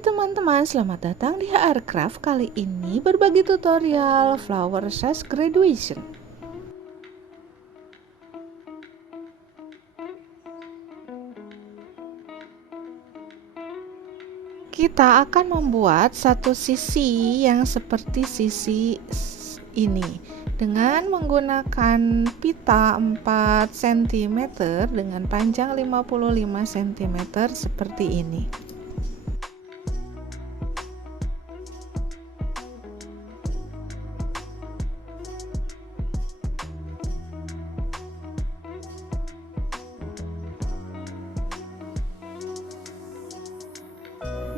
Hai teman-teman, selamat datang di HR Craft. Kali ini berbagi tutorial flower sash graduation. Kita akan membuat satu sisi yang seperti sisi ini dengan menggunakan pita 4 cm dengan panjang 55 cm seperti ini.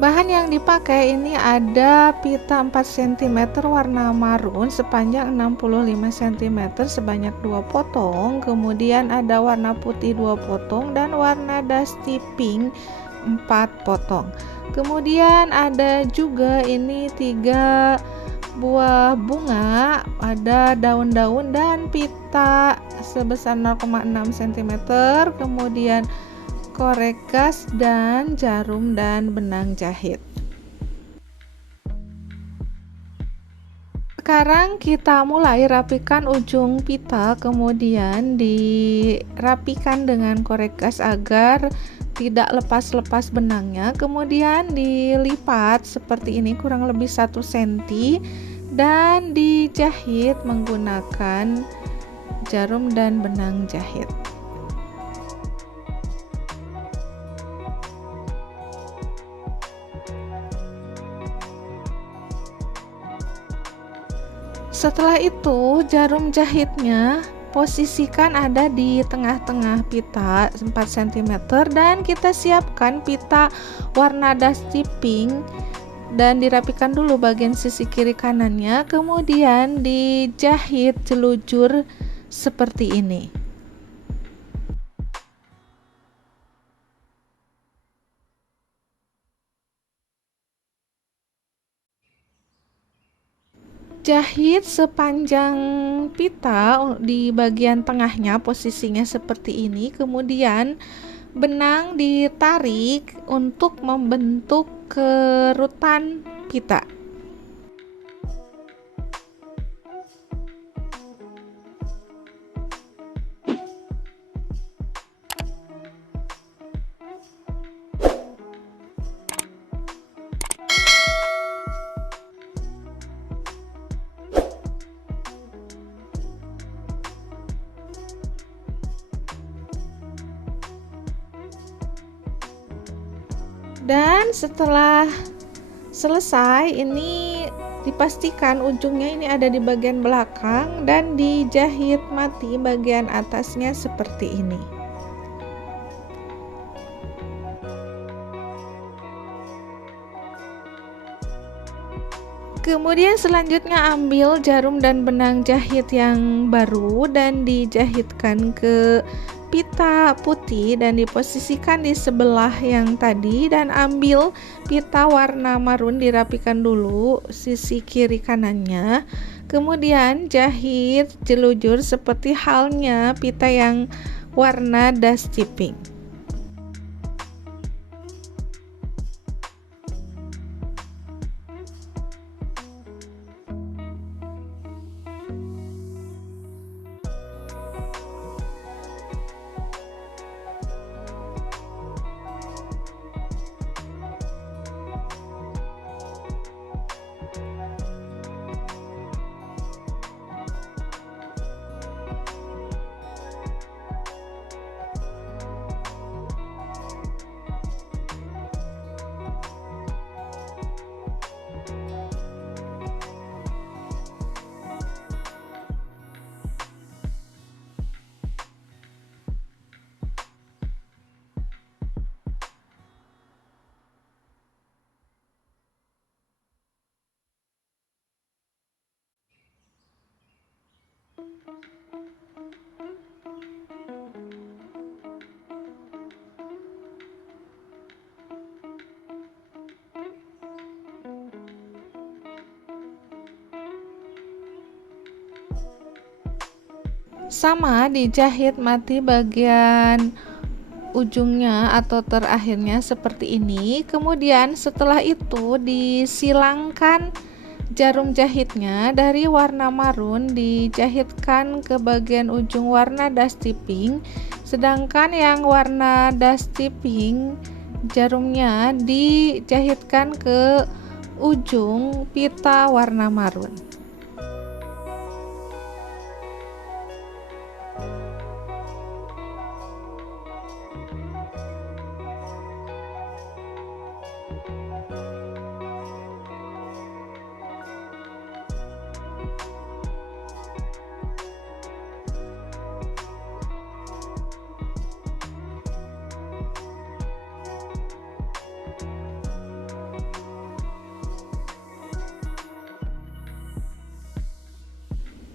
Bahan yang dipakai ini ada pita 4 cm warna marun sepanjang 65 cm sebanyak 2 potong, kemudian ada warna putih 2 potong dan warna dusty pink 4 potong. Kemudian ada juga ini 3 buah bunga, ada daun-daun dan pita sebesar 0,6 cm, kemudian korek gas dan jarum dan benang jahit. Sekarang kita mulai rapikan ujung pita, kemudian dirapikan dengan korek gas agar tidak lepas-lepas benangnya, kemudian dilipat seperti ini kurang lebih 1 cm dan dijahit menggunakan jarum dan benang jahit. Setelah itu jarum jahitnya posisikan ada di tengah-tengah pita 4 cm dan kita siapkan pita warna dusty pink dan dirapikan dulu bagian sisi kiri kanannya, kemudian dijahit jelujur seperti ini. Jahit sepanjang pita di bagian tengahnya, posisinya seperti ini, kemudian benang ditarik untuk membentuk kerutan pita. Dan setelah selesai ini dipastikan ujungnya ini ada di bagian belakang dan dijahit mati bagian atasnya seperti ini. Kemudian selanjutnya ambil jarum dan benang jahit yang baru dan dijahitkan ke pita putih dan diposisikan di sebelah yang tadi, dan ambil pita warna marun dirapikan dulu sisi kiri kanannya, kemudian jahit jelujur seperti halnya pita yang warna dusty pink. Sama dijahit mati bagian ujungnya atau terakhirnya seperti ini. Kemudian setelah itu disilangkan jarum jahitnya dari warna marun, dijahitkan ke bagian ujung warna dusty pink, sedangkan yang warna dusty pink jarumnya dijahitkan ke ujung pita warna marun.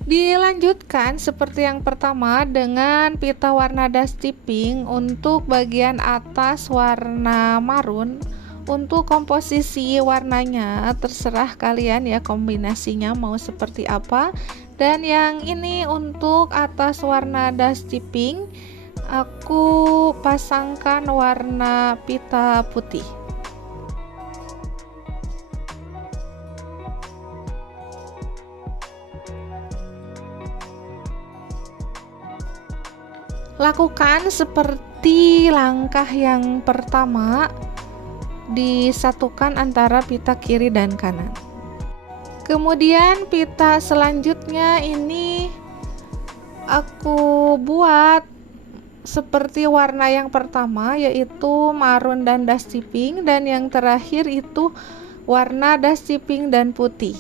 Dilanjutkan seperti yang pertama dengan pita warna dusty pink untuk bagian atas warna marun. Untuk komposisi warnanya terserah kalian ya, kombinasinya mau seperti apa. Dan yang ini untuk atas warna dusty pink, aku pasangkan warna pita putih. Lakukan seperti langkah yang pertama, disatukan antara pita kiri dan kanan. Kemudian pita selanjutnya ini aku buat seperti warna yang pertama, yaitu marun dan dusty pink, dan yang terakhir itu warna dusty pink dan putih,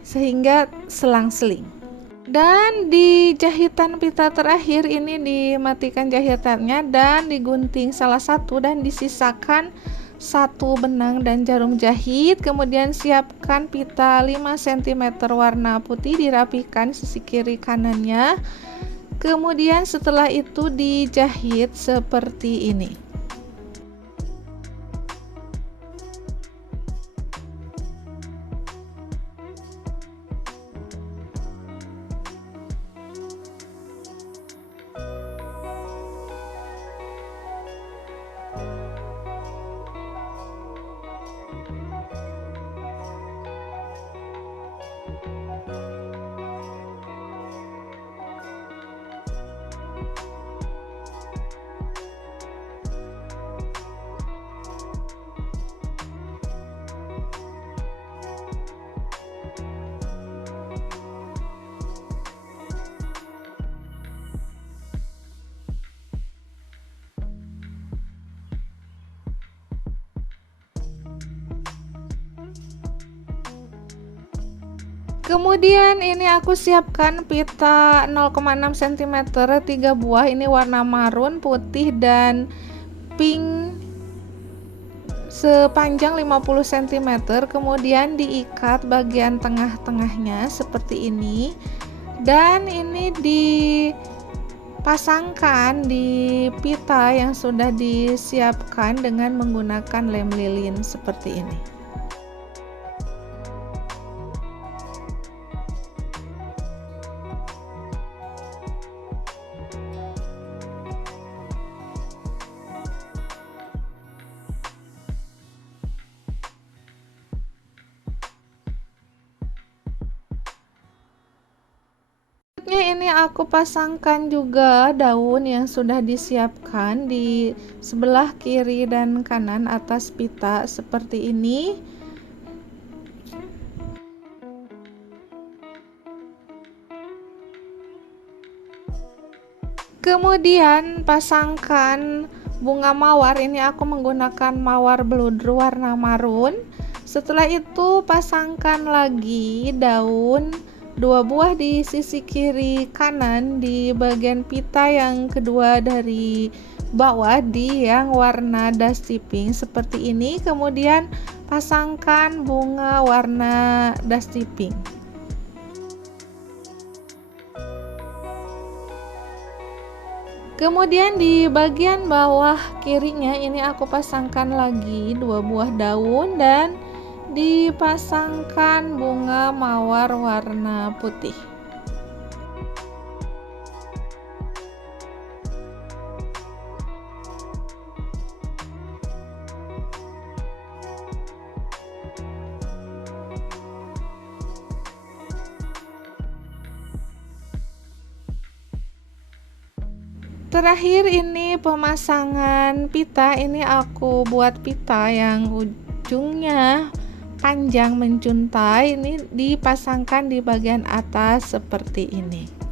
sehingga selang-seling. Dan di jahitan pita terakhir ini dimatikan jahitannya dan digunting salah satu dan disisakan satu benang dan jarum jahit. Kemudian siapkan pita 5 cm warna putih, dirapikan sisi kiri kanannya. Kemudian setelah itu dijahit seperti ini. Kemudian ini aku siapkan pita 0,6 cm 3 buah, ini warna marun, putih, dan pink sepanjang 50 cm. Kemudian diikat bagian tengah-tengahnya seperti ini, dan ini dipasangkan di pita yang sudah disiapkan dengan menggunakan lem lilin seperti ini. Ini aku pasangkan juga daun yang sudah disiapkan di sebelah kiri dan kanan atas pita seperti ini. Kemudian pasangkan bunga mawar, ini aku menggunakan mawar bluder warna marun. Setelah itu pasangkan lagi daun 2 buah di sisi kiri kanan di bagian pita yang kedua dari bawah di yang warna dusty pink seperti ini. Kemudian pasangkan bunga warna dusty pink. Kemudian di bagian bawah kirinya ini aku pasangkan lagi 2 buah daun dan dipasangkan bunga mawar warna putih. Terakhir ini pemasangan pita. Ini aku buat pita yang ujungnya panjang menjuntai, ini dipasangkan di bagian atas seperti ini.